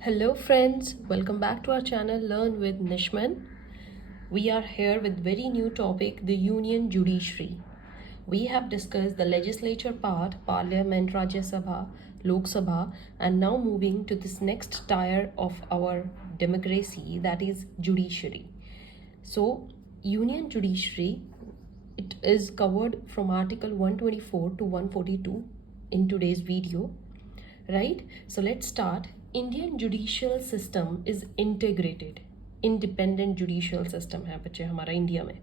Hello friends, welcome back to our channel Learn with Nishman. We are here with very new topic, the Union Judiciary. We have discussed the legislature part, Parliament, Rajya Sabha, Lok Sabha, and now moving to this next tier of our democracy, that is judiciary. So, Union Judiciary, it is covered from Article 124 to 142 in today's video, right? So let's start. Indian judicial system is integrated. Independent judicial system है बच्चे हमारा India में,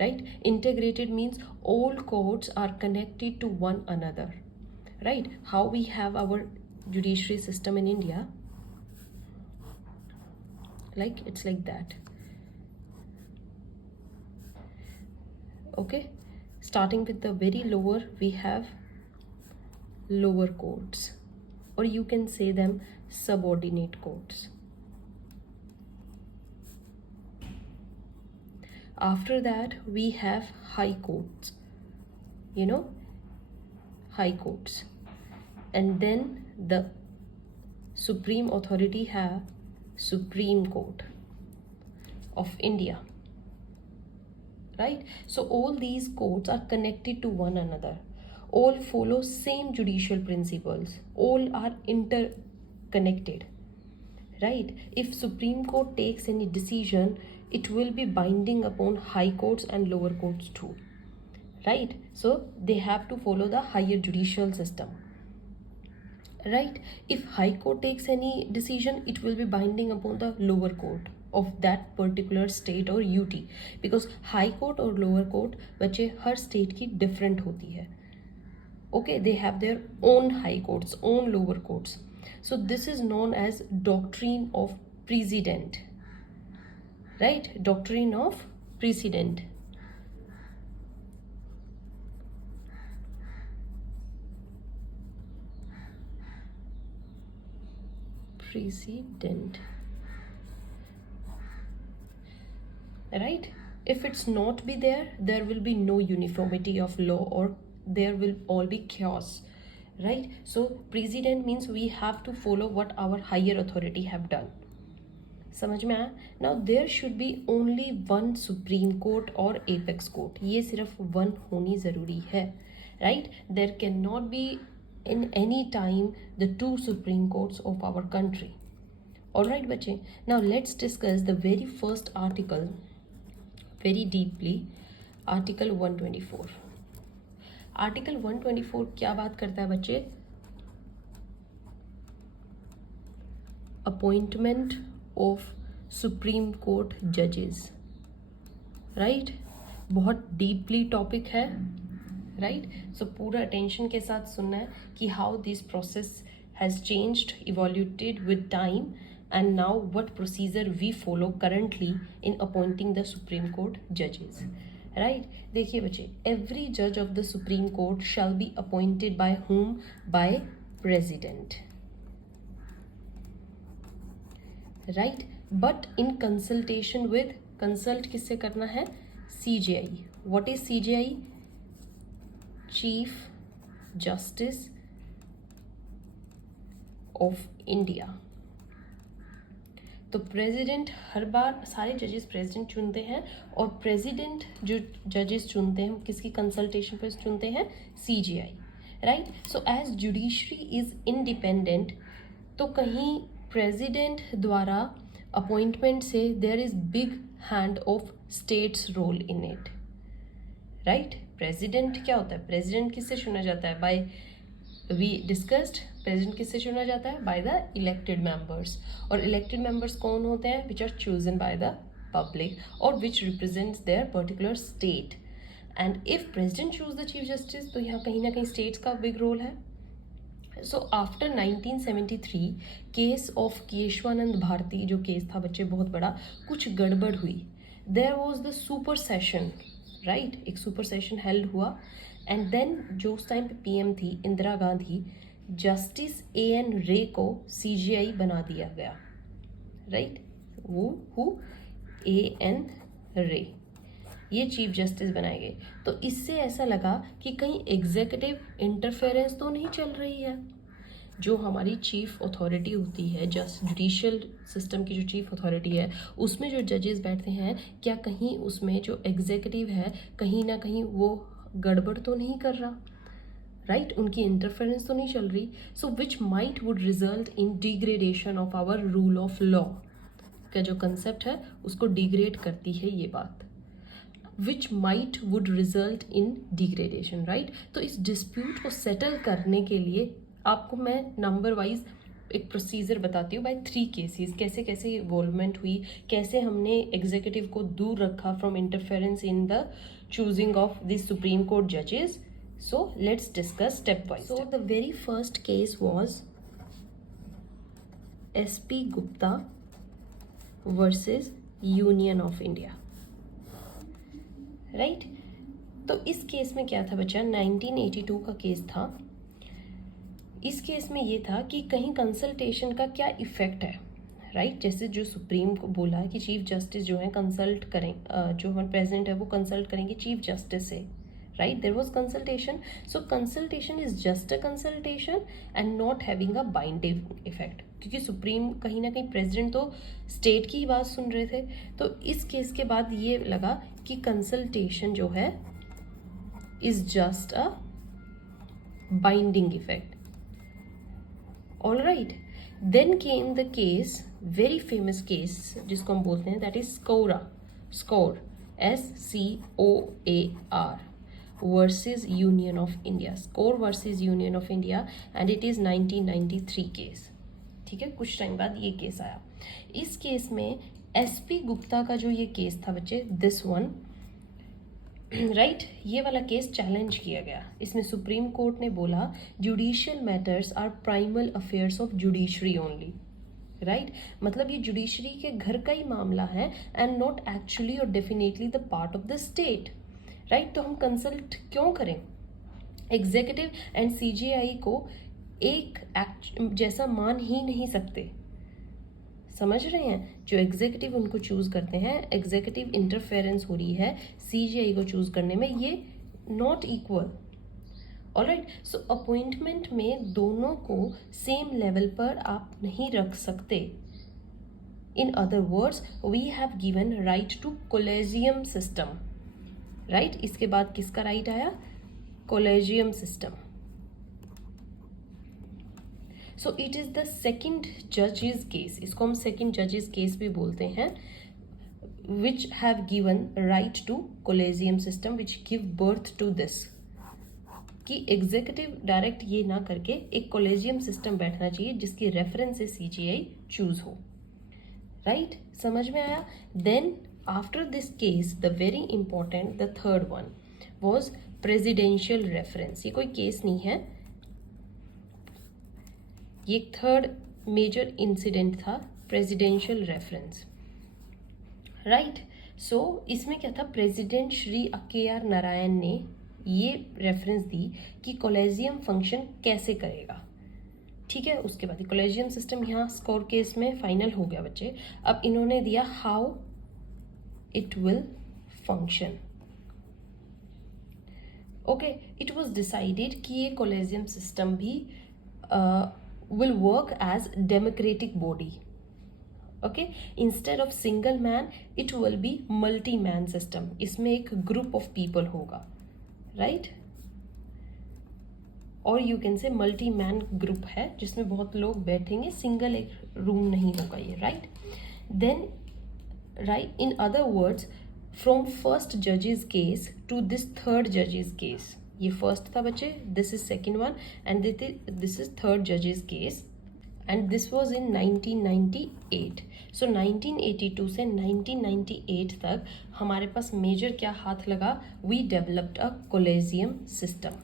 right? Integrated means all courts are connected to one another, right? How we have our judiciary system in India, like it's like that. Okay, starting with the very lower, we have lower courts, or you can say them subordinate courts. After that, we have high courts, high courts, and then the supreme authority have Supreme Court of India, right? So all these courts are connected to one another, all follow same judicial principles, all are interconnected, right? If Supreme Court takes any decision, it will be binding upon high courts and lower courts too, right? So they have to follow the higher judicial system, right? If high court takes any decision, it will be binding upon the lower court of that particular state or UT, because high court और lower court बच्चे हर state की different होती है. Okay, they have their own high courts, own lower courts. So this is known as doctrine of precedent, right? Doctrine of precedent. Precedent, right? If it's not be there, there will be no uniformity of law, or there will all be chaos, right? So precedent means we have to follow what our higher authority have done. समझ में आया? Now there should be only one Supreme Court और Apex Court. ये सिर्फ one होनी ज़रूरी है, right? There cannot be in any time the two Supreme Courts of our country. Alright बच्चे, now let's discuss the very first article very deeply. Article 124. Article 124 क्या बात करता है बच्चे? Appointment of Supreme Court judges, right? बहुत deeply topic है, right? So पूरा attention के साथ सुनना है कि how this process has changed, evoluted with time, and now what procedure we follow currently in appointing the Supreme Court judges, right? देखिए बच्चे, every judge of the Supreme Court shall be appointed by whom? By President, right? But in consultation with, consult किससे करना है? CJI. What is CJI? Chief Justice of India. तो president हर बार सारे जजेस president चुनते हैं, और प्रेसिडेंट जो जजेस चुनते हैं किसकी कंसल्टेशन पर चुनते हैं? CJI, right? So as judiciary is independent, तो कहीं प्रेसिडेंट द्वारा अपॉइंटमेंट से there is big hand of states role in it, right? President क्या होता है? प्रेसिडेंट किससे चुना जाता है? बाय, वी डिस्कस्ड, प्रेसिडेंट किससे चुना जाता है? By the elected members. और इलेक्टेड मेंबर्स कौन होते हैं? Which are chosen by the public, और which represents their particular state. And if president choose the chief justice, तो यहाँ कहीं ना कहीं स्टेट्स का बिग रोल है. So after 1973 case of Kesavananda Bharati, जो केस था बच्चे बहुत बड़ा, कुछ गड़बड़ हुई. There was the super session, right? एक सुपर सेशन हेल्ड हुआ, एंड देन जो उस टाइम पे पीएम थी इंदिरा गांधी, जस्टिस AN रे को CJI बना दिया गया, राइट? वो AN रे, ये चीफ जस्टिस बनाए गए. तो इससे ऐसा लगा कि कहीं एग्जीक्यूटिव इंटरफेरेंस तो नहीं चल रही है, जो हमारी चीफ अथॉरिटी होती है, जस्ट जुडिशियल सिस्टम की जो चीफ अथॉरिटी है, उसमें जो जजेस बैठते हैं, क्या कहीं उसमें जो एग्जीक्यूटिव है कहीं ना कहीं वो गड़बड़ तो नहीं कर रहा, राइट? उनकी इंटरफेरेंस तो नहीं चल रही। So which might would result in degradation of our rule of law का जो कंसेप्ट है उसको डिग्रेड करती है ये बात, विच might would result in degradation, right? तो इस डिस्प्यूट को सेटल करने के लिए आपको मैं नंबर वाइज एक प्रोसीजर बताती हूँ बाय 3 केसेस, कैसे कैसे इवॉल्वमेंट हुई, कैसे हमने एग्जीक्यूटिव को दूर रखा from interference in the choosing of the supreme court जजेस. So let's discuss step by step. So the very first case was SP Gupta versus Union of India, right? तो इस केस में क्या था बच्चा, 1982 का केस था. इस केस में ये था कि कहीं कंसल्टेशन का क्या इफेक्ट है, राइट? जैसे जो सुप्रीम को बोला है कि चीफ जस्टिस जो है कंसल्ट करें, जो हमारे प्रेसिडेंट है वो कंसल्ट करेंगे चीफ जस्टिस से, right? There was consultation. So consultation is just a consultation and not having a binding effect, क्योंकि सुप्रीम कहीं ना कहीं प्रेसिडेंट तो स्टेट की ही बात सुन रहे थे. तो इस केस के बाद ये लगा कि कंसल्टेशन जो है is just a binding effect. All right. Then came the case, very famous case जिसको हम बोलते हैं, that is SCOAR, SCOAR versus Union of India, SCOAR versus Union of India, and it is 1993 case. ठीक है, कुछ time बाद ये case आया. इस केस में SP गुप्ता का जो ये केस था बच्चे, दिस वन, राइट, ये वाला केस चैलेंज किया गया. इसमें सुप्रीम कोर्ट ने बोला judicial matters are primal affairs of judiciary only, right? मतलब ये जुडिशरी के घर का ही मामला है एंड नॉट एक्चुअली और definitely the part of the state, right? तो हम कंसल्ट क्यों करें? एग्जीक्यूटिव एंड CJI को एक जैसा मान ही नहीं सकते, समझ रहे हैं? जो एग्जीक्यूटिव उनको चूज करते हैं, एग्जीक्यूटिव इंटरफेरेंस हो रही है CJI को चूज करने में, ये not equal. Alright, so appointment में दोनों को सेम लेवल पर आप नहीं रख सकते. In other words, we have given right to collegium system, right? इसके बाद किसका राइट आया? Collegium system. So it is the second जजेस केस, इसको हम सेकंड जजेस केस भी बोलते हैं, which have given right to collegium system which give birth to this, कि एग्जीक्यूटिव डायरेक्ट ये ना करके एक कोलेजियम सिस्टम बैठना चाहिए जिसकी रेफरेंस से CJI चूज हो, राइट? समझ में आया? Then after this case, the very important, the third one was presidential reference. ये कोई केस नहीं है, ये थर्ड मेजर इंसिडेंट था, presidential reference, राइट? सो इसमें क्या था, प्रेसिडेंट श्री KR नारायण ने ये रेफरेंस दी कि कोलेजियम फंक्शन कैसे करेगा. ठीक है, उसके बाद कोलेजियम सिस्टम यहाँ स्कोर केस में फाइनल हो गया बच्चे. अब इन्होंने दिया how it will function. Okay, it was decided कि ये कोलेजियम सिस्टम भी will work as democratic body. Okay, instead of single man, it will be multi-man system. इसमें एक group of people होगा, right? और you can say multi-man group है जिसमें बहुत लोग बैठेंगे, सिंगल एक रूम नहीं होगा ये, right? Then, right, in other words, from first judge's case to this third judge's case, ये first था बच्चे, this is second one, and this is third judge's case, and this was in 1998. So 1982 से 1998 तक हमारे पास major क्या हाथ लगा? We developed a collegium system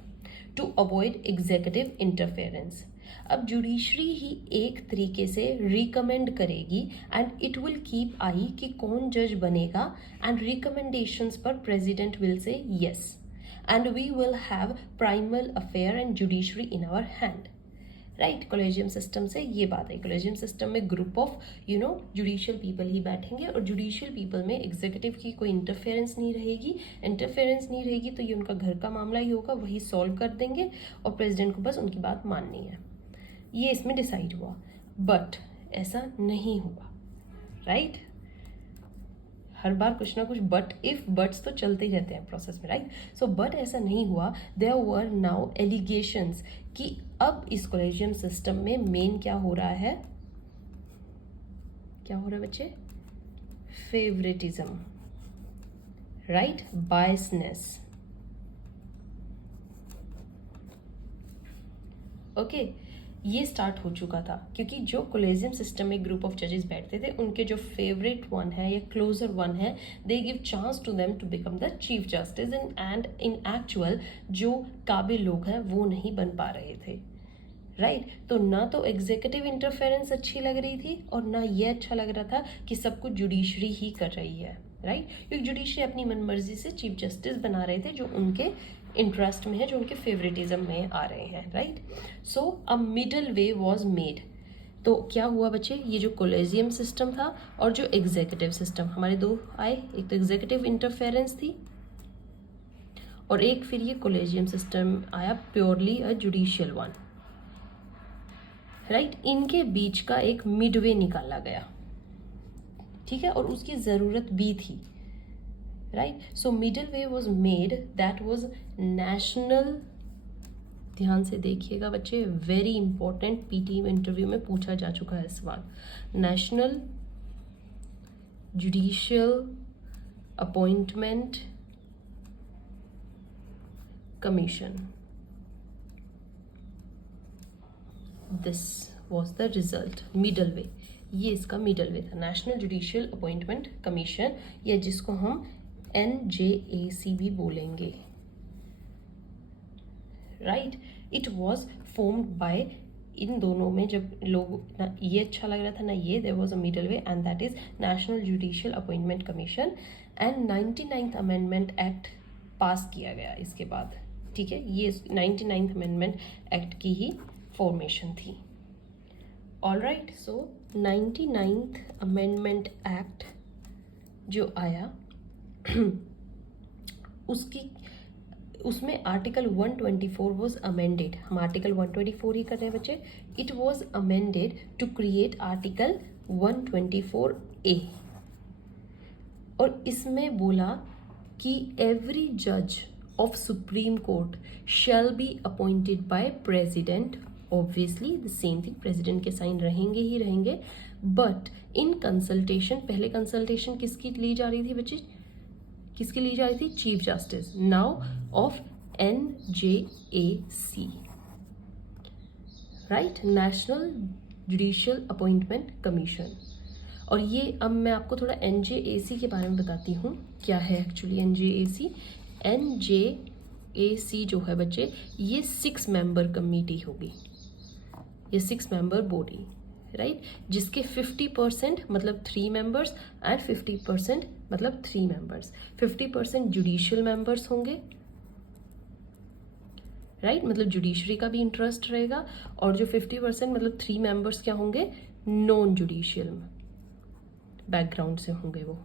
to avoid executive interference. अब जुडिशरी ही एक तरीके से रिकमेंड करेगी and it will keep eye कि कौन जज बनेगा, एंड रिकमेंडेशंस पर president will say yes, and we will have primal affair and judiciary in our hand, right? Collegium system से ये बात है. कोलेजियम सिस्टम में ग्रुप ऑफ जुडिशियल पीपल ही बैठेंगे और जुडिशियल पीपल में एग्जीक्यूटिव की कोई इंटरफेरेंस नहीं रहेगी तो ये उनका घर का मामला ही होगा, वही सॉल्व कर देंगे और प्रेसिडेंट को बस उनकी बात माननी है, ये इसमें डिसाइड हुआ, बट ऐसा नहीं हुआ, राइट? हर बार कुछ ना कुछ बट इफ बट्स तो चलते ही रहते हैं प्रोसेस में, राइट? सो बट ऐसा नहीं हुआ. देयर वर नाउ एलिगेशंस कि अब इस कॉलेजियम सिस्टम में मेन क्या हो रहा है, क्या हो रहा है बच्चे? Favouritism, right? बायसनेस. ओके, ये स्टार्ट हो चुका था क्योंकि जो कोलेजियम सिस्टम में ग्रुप ऑफ जजेस बैठते थे, उनके जो फेवरेट वन है या क्लोजर वन है, they give chance to them to become the chief justice, and in actual जो काबिल लोग हैं वो नहीं बन पा रहे थे, राइट? तो ना तो एग्जीक्यूटिव इंटरफेरेंस अच्छी लग रही थी और ना ये अच्छा लग रहा था कि सब कुछ जुडिशरी ही कर रही है, राइट? क्योंकि जुडिशरी अपनी मनमर्जी से चीफ जस्टिस बना रहे थे जो उनके इंटरेस्ट में है, जो उनके फेवरेटिज्म में आ रहे हैं, right? So a middle way was made. तो क्या हुआ बच्चे, ये जो कोलेजियम सिस्टम था और जो एग्जीक्यूटिव सिस्टम, हमारे दो आए, एक तो एग्जीक्यूटिव इंटरफेरेंस थी और एक फिर ये कोलेजियम सिस्टम आया, purely a judicial one, right? इनके बीच का एक मिडवे निकाला गया, ठीक है, और उसकी ज़रूरत भी थी, right? So middle way was made, that was national. ध्यान से देखिएगा बच्चे, वेरी इंपॉर्टेंट, पीटी इंटरव्यू में पूछा जा चुका है सवाल. National judicial appointment commission. This was the result, middle way. ये इसका मिडल वे था, नेशनल जुडिशियल अपॉइंटमेंट कमीशन, या जिसको हम NJAC भी बोलेंगे, right? It was formed by, इन दोनों में जब लोग, ना ये अच्छा लग रहा था ना ये, there was a middle way and that is national judicial appointment commission. And 99th amendment act pass किया गया इसके बाद, ठीक है? ये 99th अमेंडमेंट एक्ट की ही फॉर्मेशन थी. All right, so 99th amendment act जो आया उसमें आर्टिकल 124 वॉज अमेंडेड. हम आर्टिकल 124 ही कर रहे हैं बच्चे. It was amended to create article 124A, और इसमें बोला कि एवरी जज of supreme court shall be appointed by president. Obviously the same thing, president के साइन रहेंगे ही रहेंगे, बट इन कंसल्टेशन, पहले कंसल्टेशन किसकी ली जा रही थी बच्चे, किसकी ली जा रही थी? Chief justice, now of NJAC, right? National judicial appointment commission. और ये अब मैं आपको थोड़ा NJAC के बारे में बताती हूँ, क्या है एक्चुअली NJAC. NJAC जो है बच्चे, ये 6 मेंबर कमेटी होगी, ये 6 मेंबर बॉडी, राइट? जिसके 50% मतलब 3 मेंबर्स एंड 50% मतलब 3 मेंबर्स. 50% जुडिशियल मेंबर्स होंगे, राइट? मतलब जुडिशरी का भी इंटरेस्ट रहेगा, और जो 50% मतलब 3 मेंबर्स क्या होंगे? नॉन जुडिशियल बैकग्राउंड से होंगे वो,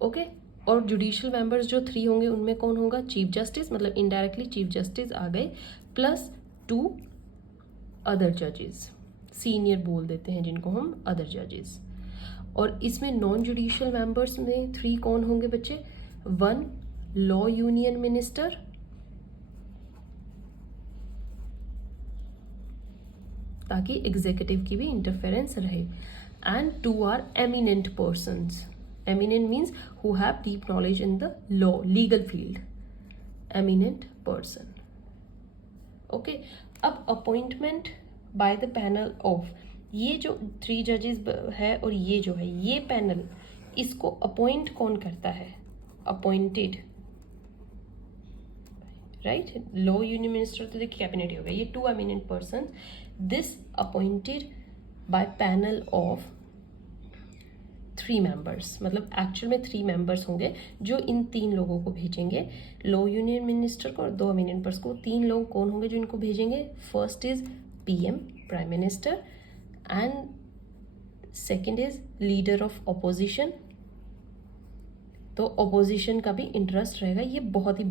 ओके? और जुडिशियल मेंबर्स जो 3 होंगे उनमें कौन होगा? चीफ जस्टिस, मतलब इनडायरेक्टली चीफ जस्टिस आ गए, प्लस 2 अदर जजेस, सीनियर बोल देते हैं जिनको हम अदर जजेस. और इसमें नॉन जुडिशियल मेंबर्स में 3 कौन होंगे बच्चे? 1 लॉ यूनियन मिनिस्टर, ताकि एग्जीक्यूटिव की भी इंटरफेरेंस रहे, and 2 are eminent persons. Eminent means who have deep knowledge in the law, legal field, eminent person, okay? अब appointment by the panel of, ये जो 3 जजेस है और ये जो है, ये पैनल, इसको अपॉइंट कौन करता है? Appointed, right? Law union minister तो देखिए कैबिनेट ही हो गया, ये 2 eminent person, this appointed by panel of 3 members, मतलब एक्चुअल में 3 मेंबर्स होंगे जो इन 3 लोगों को भेजेंगे, लॉ यूनियन मिनिस्टर को और 2 एमिनेंट पर्सन को. 3 लोग कौन होंगे जो इनको भेजेंगे? First is PM, prime minister, and second is leader of opposition. तो ऑपोजिशन का भी इंटरेस्ट रहेगा, ये बहुत ही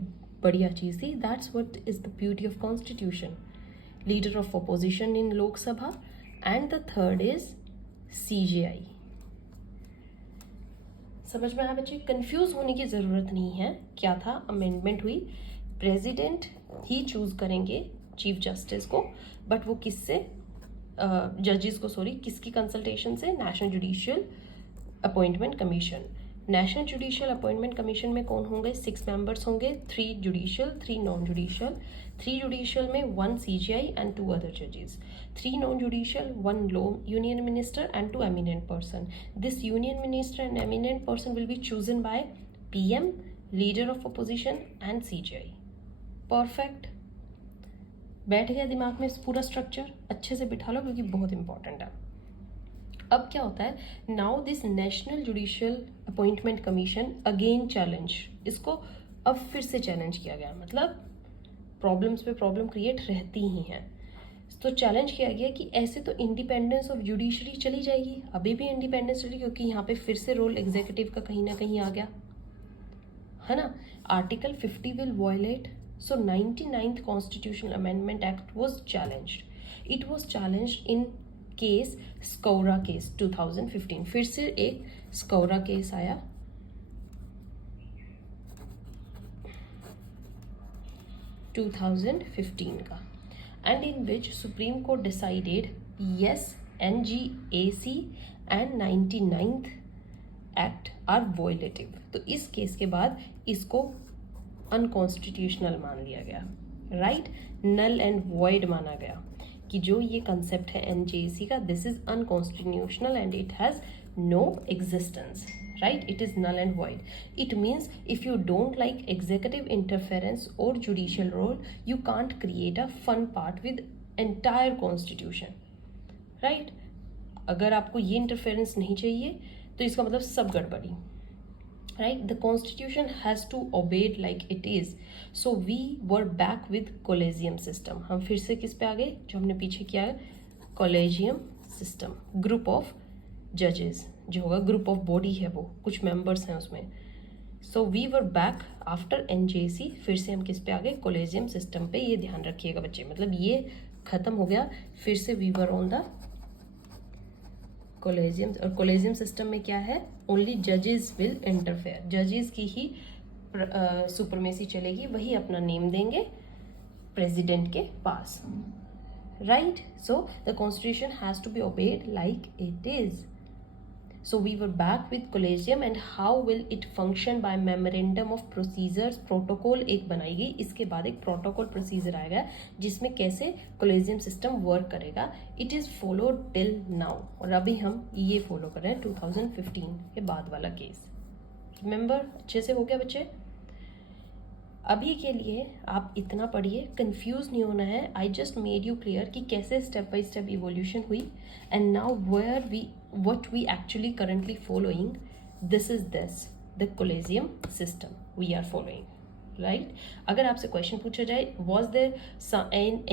बढ़िया चीज़ थी. That's what is the beauty of constitution. Leader of opposition in Lok Sabha, and the third is CJI. समझ में आया बच्चे? कंफ्यूज होने की ज़रूरत नहीं है. क्या था? अमेंडमेंट हुई. प्रेसिडेंट ही चूज करेंगे चीफ जस्टिस को, बट वो किससे? जजेस को, सॉरी, किसकी कंसल्टेशन से? National judicial appointment commission. National judicial appointment commission में कौन होंगे? 6 मेंबर्स होंगे. 3 जुडिशियल, 3 नॉन जुडिशियल. 3 जुडिशियल में 1 CJI एंड 2 अदर जजेस. 3 non judicial, 1 low union minister and 2 eminent person. This union minister and eminent person will be chosen bye PM, leader of opposition and CJI. Perfect. बैठ गया दिमाग में पूरा structure? अच्छे से बिठा लो क्योंकि बहुत इंपॉर्टेंट है. अब क्या होता है? Now this national judicial appointment commission again challenge. इसको अब फिर से चैलेंज किया गया. मतलब प्रॉब्लम्स पे प्रॉब्लम क्रिएट रहती ही हैं. तो चैलेंज किया गया कि ऐसे तो इंडिपेंडेंस ऑफ जुडिशरी चली जाएगी. अभी भी इंडिपेंडेंस चली, क्योंकि यहाँ पे फिर से रोल एग्जीक्यूटिव का कहीं ना कहीं आ गया है ना. Article 50 will violate. So 99th Constitutional Amendment Act was challenged. It was challenged in case Skowra case 2015. फिर से एक Skowra केस आया 2015 का, and in which Supreme Court decided yes, NGAC and 99th Act are violative. तो इस case के बाद इसको अनकॉन्स्टिट्यूशनल मान लिया गया. राइट. नल एंड वॉइड माना गया कि जो ये कंसेप्ट है NJAC का, this is unconstitutional and it has no existence. Right. It is null and void. It means if you don't like executive interference और judicial role, you can't create a fun part with entire constitution. Right. अगर आपको ये interference नहीं चाहिए तो इसका मतलब सब गड़बड़ी. Right, the constitution has to obey it like it is. So we were back with collegium system. हम फिर से किस पे आ गए? जो हमने पीछे किया है, collegium system. Group of judges जो होगा, group of body है वो, कुछ members हैं उसमें. So we were back after NJC. फिर से हम किस पे आ गए? collegium system पे. ये ध्यान रखिएगा बच्चे, मतलब ये खत्म हो गया. फिर से we were on the collegium. और कोलेजियम सिस्टम में क्या है? ओनली जजेस विल इंटरफेयर. जजेस की ही सुपरमेसी चलेगी. वही अपना नेम देंगे प्रेसिडेंट के पास. Right. So the constitution has to be obeyed like it is. So we were back with collegium and how will it function by memorandum of procedures. Protocol एक बनाई गई, इसके बाद एक प्रोटोकॉल प्रोसीजर आएगा जिसमें कैसे कोलेजियम सिस्टम वर्क करेगा. It is followed till now. और अभी हम ये फॉलो कर रहे हैं 2015 के बाद वाला केस. रिमेंबर? अच्छे से हो गया बच्चे? अभी के लिए आप इतना पढ़िए, कंफ्यूज नहीं होना है. I just made you clear कि कैसे स्टेप बाय स्टेप इवोल्यूशन हुई. And now where we what we actually currently following, this is the collegium system we are following. Right. अगर आपसे क्वेश्चन पूछा जाए, was there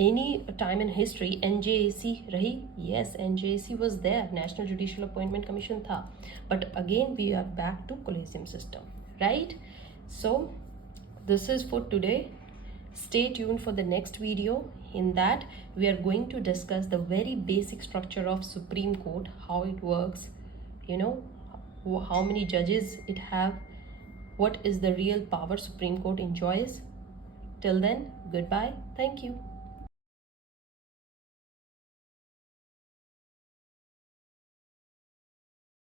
any time in history NJAC रही? Yes, NJAC was there, National Judicial Appointment Commission था, but again we are back to collegium system. Right. So this is for today. Stay tuned for the next video. In that we are going to discuss the very basic structure of Supreme Court, how it works, you know, how many judges it have, what is the real power Supreme Court enjoys. Till then, goodbye. Thank you.